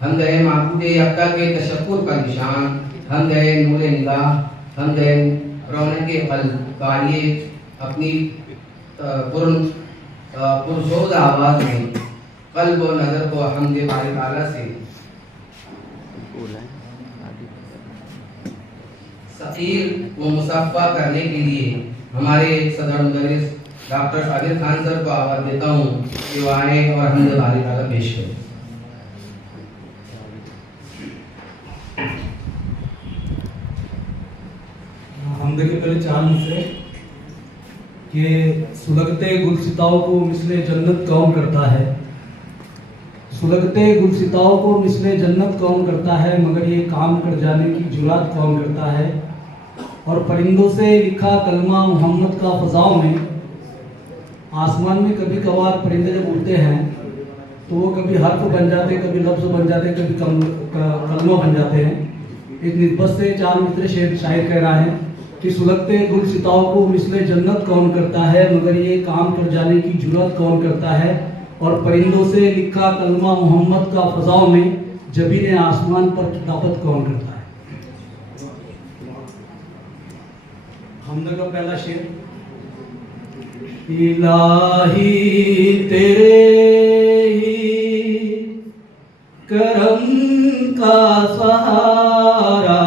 हमद है महबूब यक्ता के तशक्कुर का निशान, हमद है नूर निगाह, हमद है रौनक क़ल्ब गालिए अपनी पुरज़ोर आवाज़ में क़ल्ब और नज़र को हमद बारी ताला से सकीर व मुसफ़्फ़ा करने के लिए हमारे सदर मुदर्रिस डॉक्टर साबिर खान सर को आवाज़ देता हूँ कि वो आए और हमद बारी ताला पेश करें। हमद के पहले चार मिसरे कि सुलगते गुलसिताओं को मिसले जन्नत कौन करता है, सुलगते गुलसिताओं को मिसले जन्नत कौन करता है, मगर ये काम कर जाने की जुरात कौन करता है। और परिंदों से लिखा कलमा मोहम्मद का फ़ज़ाओं में, आसमान में कभी कभार परिंदे जब उड़ते हैं तो वो कभी हर्फ बन जाते, कभी लफ्ज़ बन जाते, कभी कलमा बन जाते हैं। इस निस्बत से चार मित्र शायर कह रहा है कि सुलगते गुलसिताओं को मिसले जन्नत कौन करता है, मगर ये काम कर जाने की जुर्रत कौन करता है। और परिंदों से लिखा कलमा मोहम्मद का फ़ज़ाओं में जबीन आसमान पर किताबत कौन करता है। हमद का पहला शेर, इलाही तेरे ही करम का सहारा,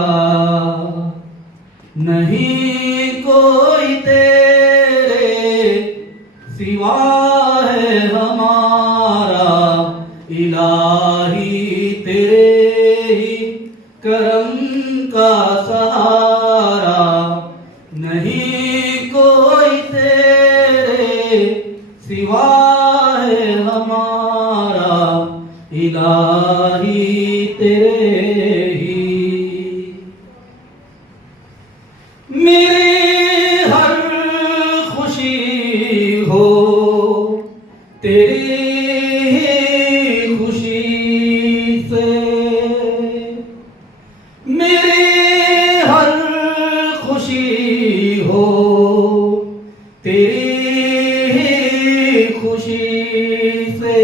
नहीं कोई तेरे सिवा है हमारा। इलाही तेरे ही करम का सहारा, नहीं कोई तेरे सिवा है हमारा। इलाही तेरे ही मेरी हर खुशी हो, तेरी ही खुशी से, मेरी हर खुशी हो, तेरी ही खुशी से।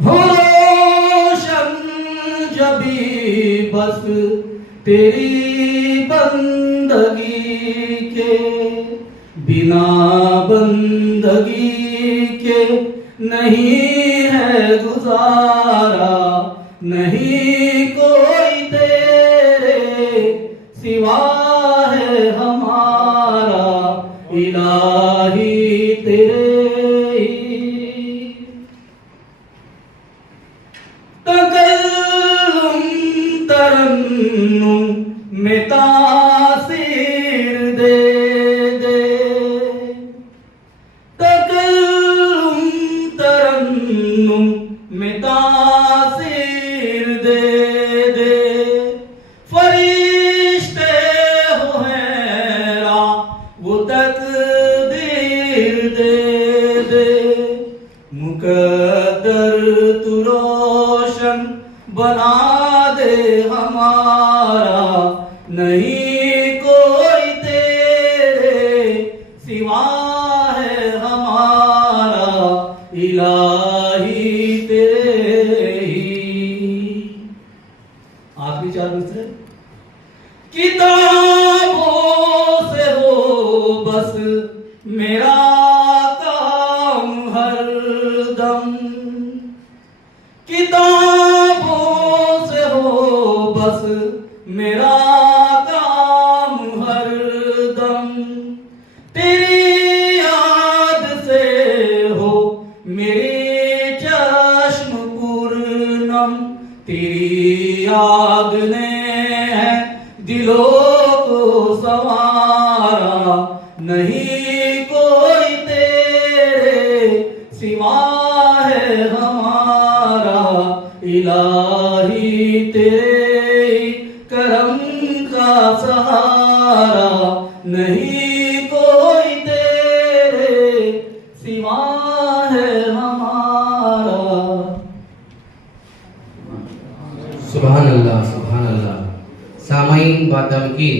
हो रोशन जबी बस तेरी बंदगी के, बिना बंदगी के नहीं है गुजारा। नहीं कोई तेरे सिवा है हमारा। इलाही तेरे ही तकल्लुम तरन्नुम में तासीर दे दे, तकल्लुम तरन्नुम में तासीर दे दे। फरिश्ते हो हैरा वो तकदीर दे दे। मुकद्दर तू रोशन बना दे हमारा। नहीं कोई तेरे सिवा है हमारा। इलाही तेरे ही। आखिरी चार मिसरे, किताबों से हो बस मेरा काम हरदम, किताबों से हो बस मेरा काम हरदम। तेरी याद से हो मेरे चश्म पूर्णम, तेरी याद ने है दिलों को संवारा। नहीं कोई तेरे सिवा है हमारा। इलाही तेरे करम का सहारा, नहीं कोई तेरे सिवा है हमारा। सुभान अल्लाह, सुभान अल्लाह। सामाईन बादम की